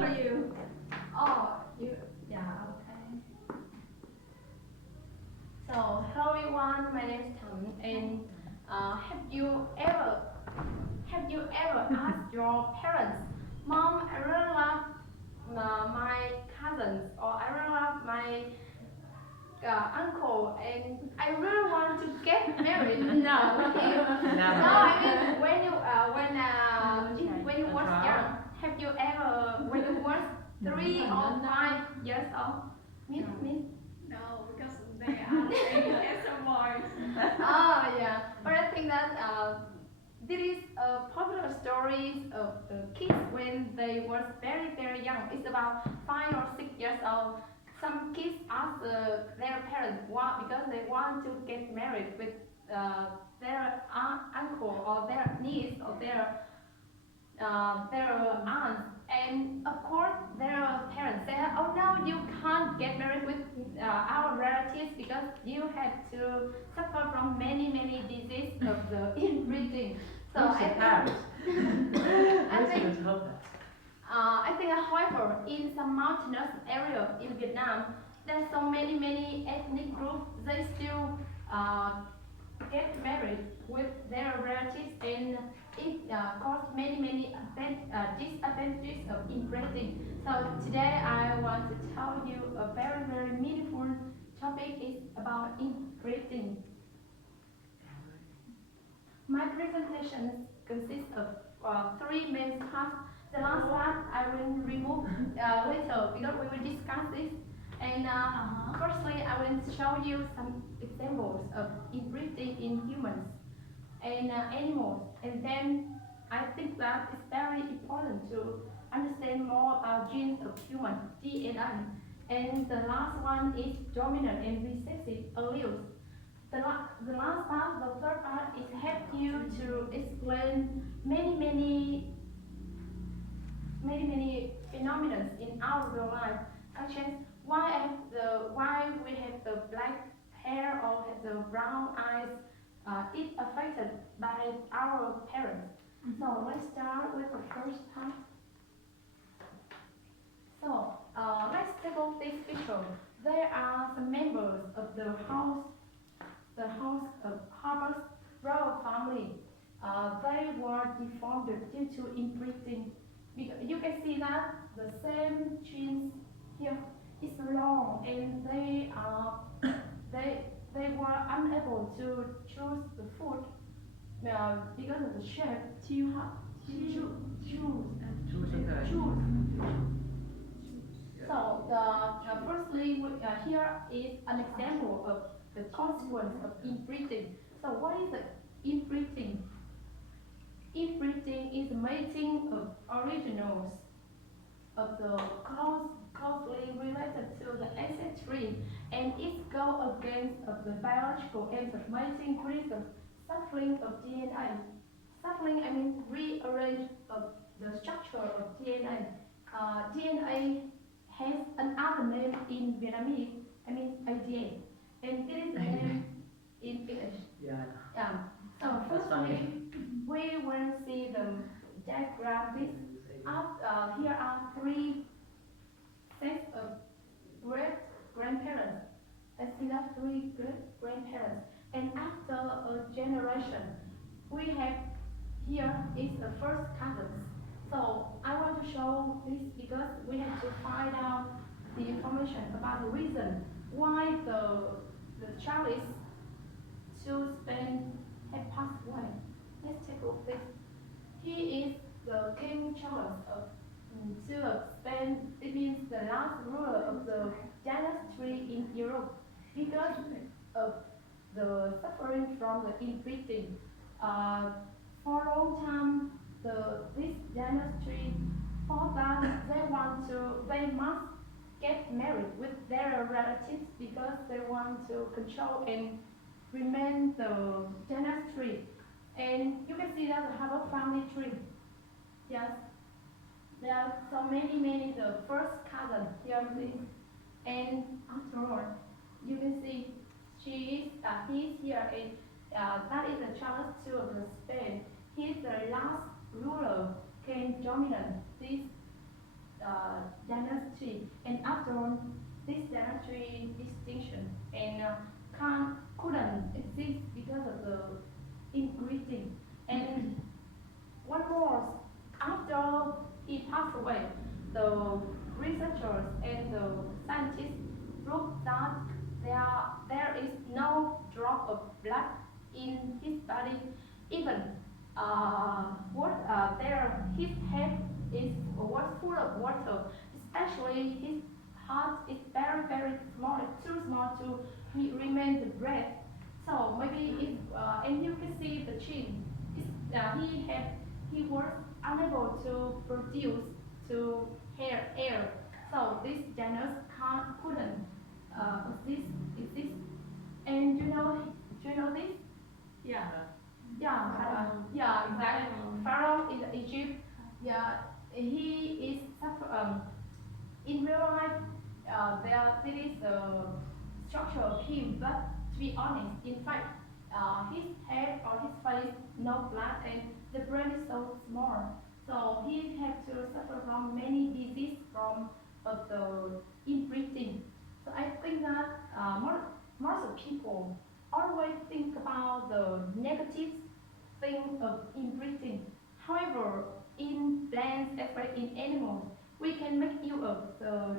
for you. Oh, yeah, okay. So, hello everyone, my name is Tan, and have you ever asked your parents, Mom, I really love my cousins, or I really love my uncle, and I really want to get married with him? No, I mean when you was young, have you ever when you was 3 or 5 years old? Miss? No, because they are very handsome boys. Oh yeah, but I think that there is popular stories of the kids when they was very young. It's about 5 or 6 years old. Some kids ask their parents why because they want to get married with their uncle or their niece or their aunts, and of course their parents say, oh no, you can't get married with our relatives because you have to suffer from many diseases of the inbreeding. So I think however in some mountainous area in Vietnam there's so many ethnic groups, they still get married with their relatives, and it causes many disadvantages of inbreeding. So today I want to tell you a very meaningful topic is about inbreeding. My presentation consists of 3 main parts. The last one I will remove later because we will discuss this. And firstly, I will show you some examples of inbreeding in humans and animals. And then I think that it's very important to understand more about genes of human DNA. And the last one is dominant and recessive alleles. The last part, the third part, is help you to explain many phenomena in our real life, such as why we have the black hair or have the brown eyes. It affected by our parents. So let's start with the first part. So let's take off this picture. There are some members of the house of Harvard's royal family. They were deformed due to inbreeding. You can see that the same genes here is long, and they were unable to choose the food because of the shape. So firstly, here is an example of the consequence of inbreeding. So what is the inbreeding? Inbreeding is mating of originals of the closely related to the ancestry, and it goes against of the biological aims of mating causes suffering of DNA. Suffering, I mean rearrange of the structure of DNA. DNA has another name in Vietnamese, I mean ADA, and this is the name in English. Yeah. So firstly, we will see the diagram. Here are 3 sets of great grandparents. Let's see that 3 great grandparents. And after a generation, we have here is the first cousins. So I want to show this because we have to find out the information about the reason why the child is to Spain had passed away. Let's take a look at this. He is the King Charles of Spain. It means the last ruler of the dynasty in Europe because of the suffering from the inbreeding. For a long time, this dynasty thought that they must get married with their relatives because they want to control and remain the dynasty. And you can see that the Harvard family tree. Yes, there are so many the first cousin here, please. And after all, you can see he is here, and that is the Charles II of the Spain. He is the last ruler can dominate this tree, and after this geometry distinction and couldn't exist because of the inbreeding. And one more, after he passed away, the researchers and the scientists proved that there is no drop of blood in his body, even his head was full of water, especially his heart is very very small, too small to remain the breath. So maybe if and you can see the chin, he was unable to produce to air. So this genus couldn't exist. And do you know this? Yeah. Yeah, exactly. Pharaoh in Egypt, yeah, he is in real life. There is a structure of him, but to be honest, in fact, his head or his face no blood, and the brain is so small, so he had to suffer from many diseases from of the inbreeding. So I think that most of people always think about the negative thing of inbreeding. However, in plants, especially in animals, we can make use of the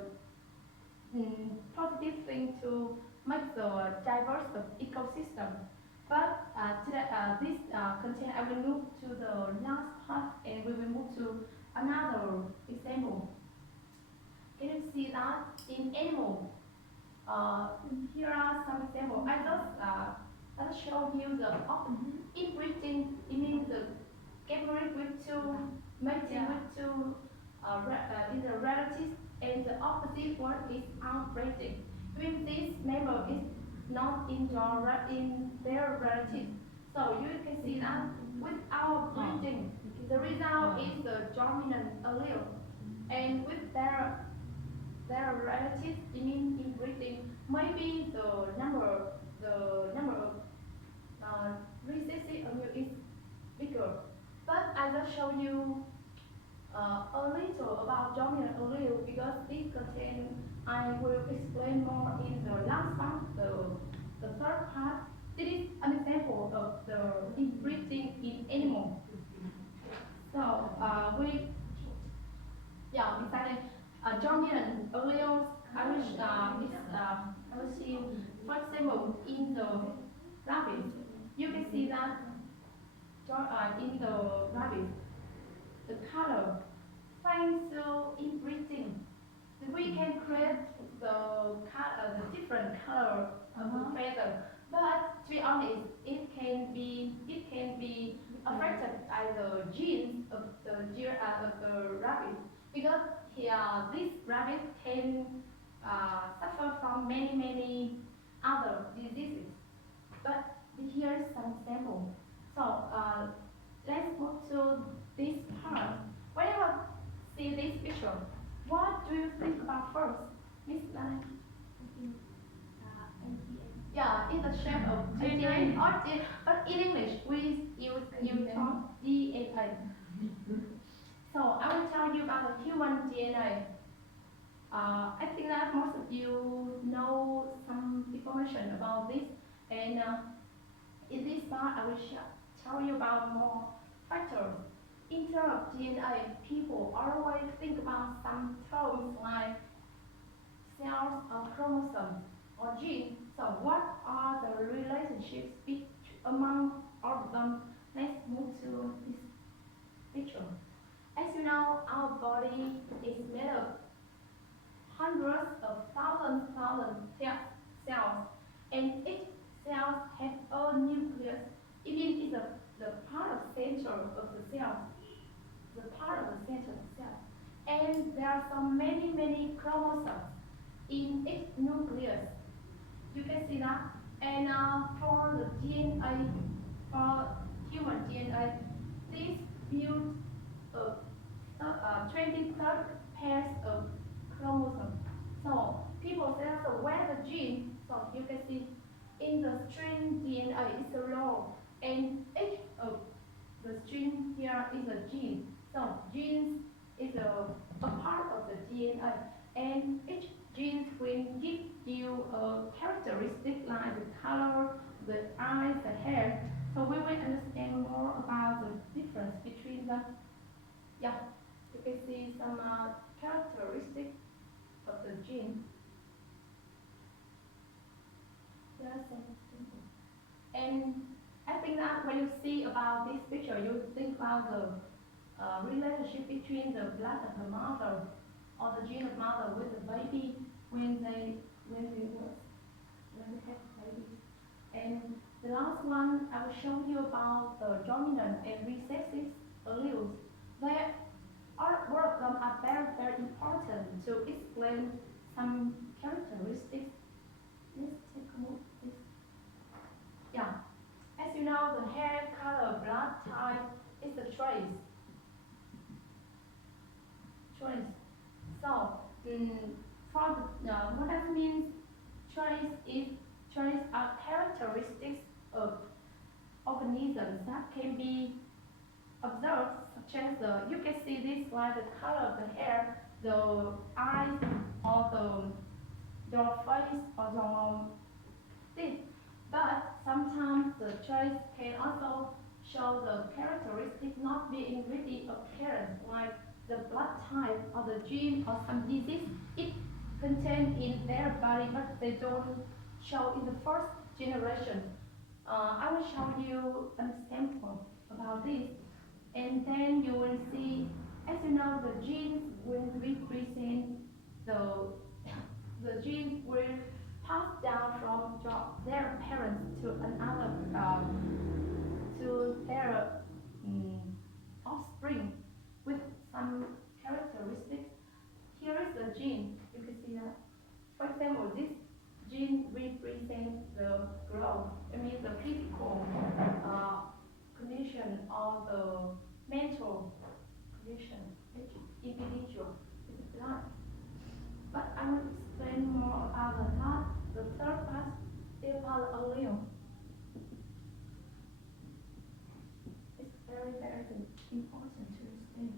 positive thing to make the diverse of ecosystem. But today, this content, I will move to the last part, and we will move to another example. Can you see that in animal? Here are some examples. I just show you the inbreeding. It means the gathering with two, mating with two is a relative, and the opposite one is outbreeding. When this member is not in their relative, so you can see that without breeding, the result is the dominant allele, and with their relatives, it means inbreeding, maybe the number of recessive allele is bigger. But I just show you a little about dominant allele because this content I will explain more in the last part, the third part. This is an example of the inbreeding in animals. So exactly. Dominant alleles, I will see, for example, in the rabbit, you can see that in the rabbit, the color, thanks to inbreeding, we can create the different color of the feather. But to be honest, it can be affected by the genes of the rabbit, because this rabbit can suffer from many other diseases. But here is some example. So let's move to this part. Whenever see this picture, what do you think about first, Miss Lana? Yeah, it's the shape of DNA, but in English we use DNA. So I will tell you about the human DNA. I think that most of you know some information about this, and in this part I will tell you about more factors. In terms of DNA, people always think about some terms like cells or chromosomes or genes. So what are the relationships among all of them? Let's move to this picture. As you know, our body is made of hundreds of thousands cells, and each cell has a nucleus. It means it's the part of center of the cell, the part of the center of the cell. And there are so many chromosomes in each nucleus. You can see that. And for the DNA, for human DNA, this builds 23 pairs of chromosomes. So people say, so where the gene? So you can see in the string DNA is a row, and each of the string here is a gene. So genes is a part of the DNA. And each gene will give you a characteristic like the color, the eyes, the hair. So we will understand more about the difference between them. Yeah, you can see some characteristics of the gene. Yes, and I think that when you see about this picture, you think about the relationship between the blood of the mother or the gene of mother with the baby when they when they was when they have babies. And the last one I will show you about the dominant and recessive alleles. They are all of them are very important to explain some characteristics. Let's take a look at this. Yeah. As you know, the hair color, blood type is a trace. Trace. So, for the, what that means, trace are characteristics of organisms that can be observed, such as you can see this like the color of the hair, the eyes, or the face, or the teeth. But sometimes the trace can also show the characteristic not being really apparent, like the blood type or the gene or some disease it contained in their body, but they don't show in the first generation. I will show you an example about this, and then you will see, as you know, the genes will represent the the genes will pass down from their parents to another to their offspring with some characteristics. Here is the gene. You can see that. For example, this gene represents the growth. It means the physical condition or the mental condition. Each individual is blood. But I will explain more about the third part is about allele. It's very important to understand.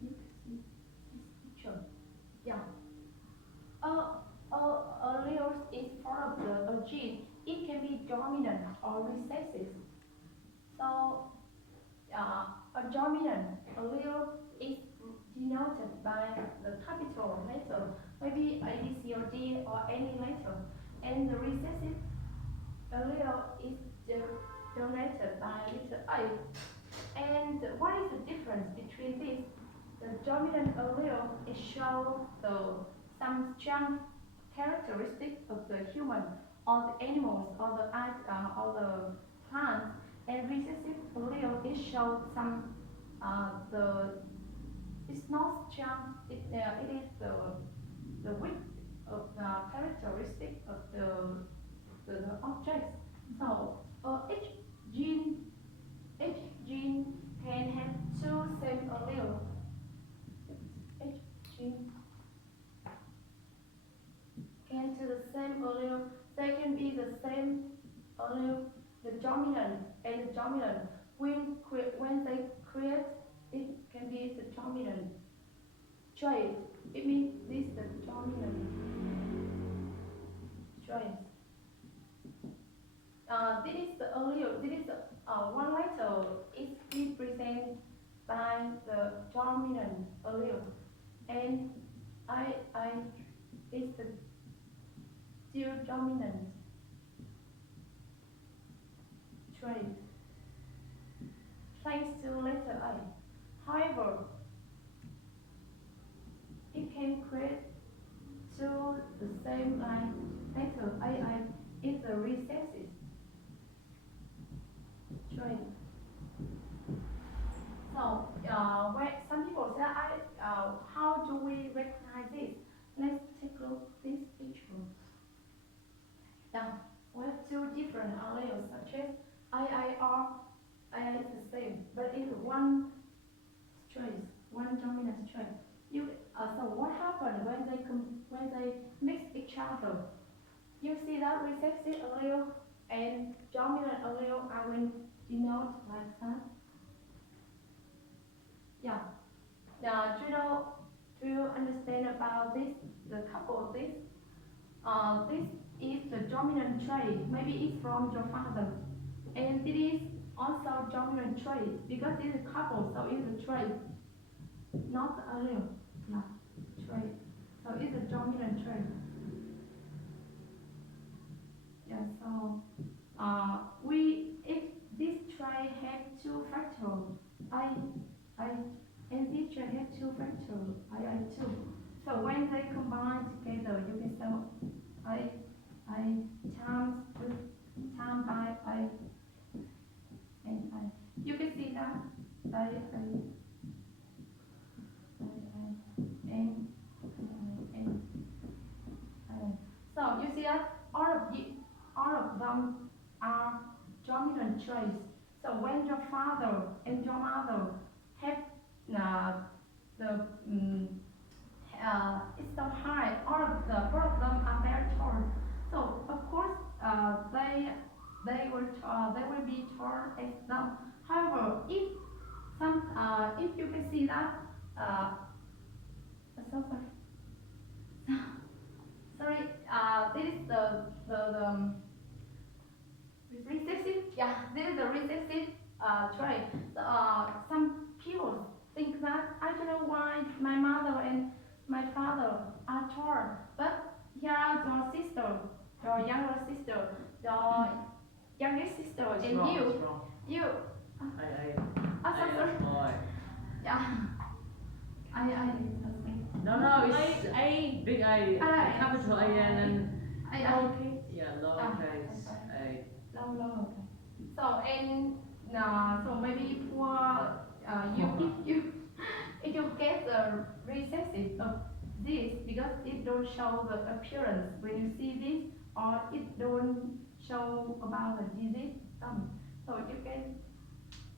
You can see this picture. Yeah. Alleles is part of a gene. It can be dominant or recessive. So a dominant allele is denoted by the capital letter, maybe A, B, C, or D, or any letter. And the recessive allele is denoted by letter A. And what is the difference between this? The dominant allele is show some strong characteristic of the human, or the animals, or the plants, and recessive allele is show some it's not strong. It is the weak of the characteristic of the objects. So each gene can have two same allele. Each gene can do the same allele. They can be the same allele, the dominant and the dominant. When they create, it can be the dominant trait. It means this is the dominant trait. This is the allele. This is one letter is represented by the dominant allele, and I is the still dominant trait, thanks to letter A. However, it can create two the same line letter AI is the recessive trait. So when some people say, how do we recognize this? Let's take a look at this picture. Now, we have two different alleles, such as IIR. II is the same, but it's one trait, one dominant trait. So what happens when they mix each other? You see that recessive allele and dominant allele are denote like that. Yeah. Yeah. Do you understand about this? The couple this. This is the dominant trait. Maybe it's from your father, and it is also dominant trait because it's a couple, so it's a trait, not the allele. Yeah, trait. So it's a dominant trait. Yeah. So we if this trait have two factors, I and this trait have two factors, I too. So when they combine together, you can say I times with time by I and I. You can see that I and I. So you see that all of them are dominant traits. So when your father and your mother have the it's so high, both of them are very tall. So of course they will be tall as them. However, if you can see that so sorry this is the recessive, yeah, this is the recessive trait. Some people think that I don't know why my mother and my father are tall, but here are your sister, your younger sister, your youngest sister, It's and wrong, you, it's wrong. you. I So am sorry. boy. Yeah. No, it's A. big A, capital A and then Okay. yeah, lowercase a. No. So and so maybe for you if you get the recessive of this because it don't show the appearance when you see this or it don't show about the disease so you can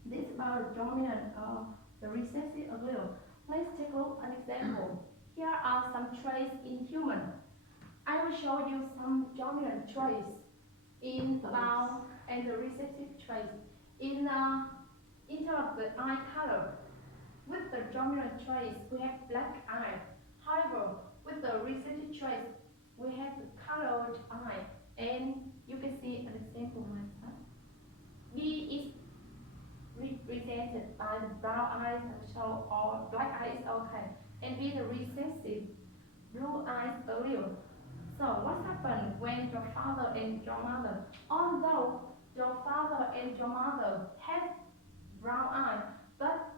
this about dominant the recessive allele. Let's take a look at an example. Here are some traits in human. I will show you some dominant traits in about and the recessive traits. In terms of the eye color, with the dominant traits we have black eye. However, with the recessive traits we have the colored eye, and you can see an example like that. B is represented by the brown eyes so or black eyes okay, and with the recessive blue eyes allele. So what happened when your father and your mother, although your father and your mother have brown eyes, but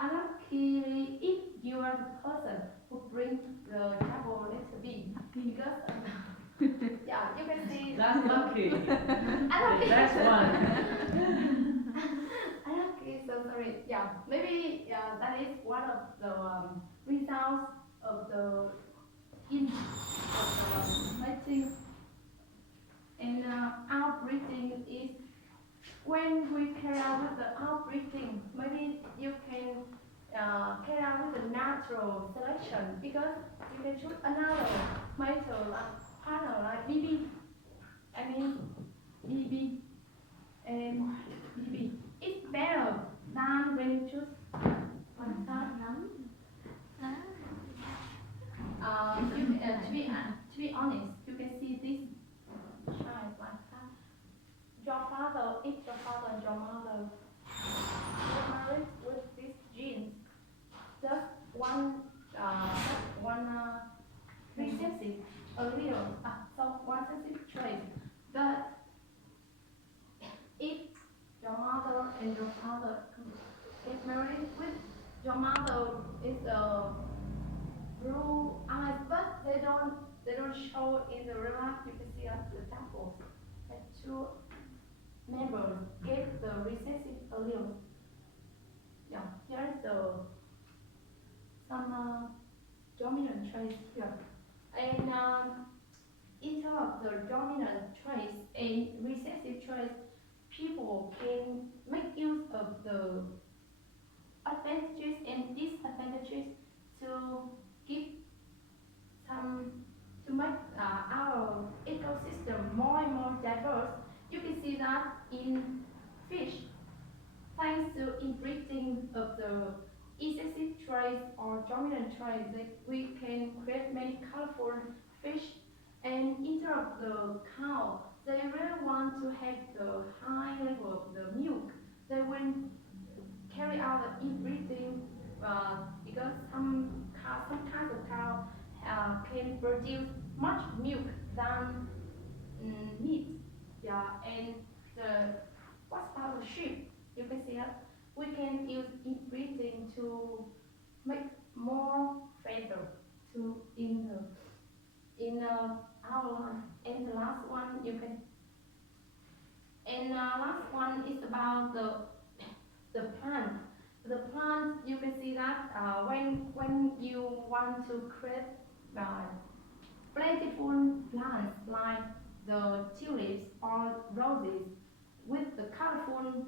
unluckily if you are the person who brings the double letter B, because yeah, you can see That's lucky. unlucky. That's one. Unlucky, so sorry. Yeah, maybe that is one of the results of the mating and outbreeding is when we carry out with the outbreeding, maybe you can carry out with the natural selection because you can choose another mater partner like BB. I mean BB and BB. It's better than when you choose one side. To be honest, you can see this child like that. Your father, if your father and your mother were married with this gene, just one recessive allele, so one recessive trait. But if your mother and your father get married with, your mother is a blue eyes, but they don't show in the real life. You can see at the examples that two members get the recessive allele. Yeah, here is some dominant traits here, and in terms of the dominant traits and recessive traits, people can make use of the advantages and disadvantages to give to make our ecosystem more and more diverse. You can see that in fish. Thanks to inbreeding of the excessive traits or dominant traits, that we can create many colorful fish. And instead of the cow, they really want to have the high level of the milk. They will carry out the inbreeding because some kinds of cow can produce much milk than meat. Yeah, and the what about the sheep? You can see that we can use inbreeding to make more feather to in our life. And the last one you can and last one is about the plant. The plant you can see that when you want to create uh, plentiful plants like the tulips or roses with the colorful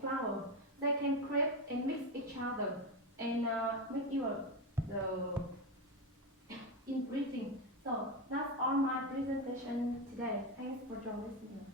flower, they can create and mix each other and make you the inbreeding. So that's all my presentation today. Thanks for your listening.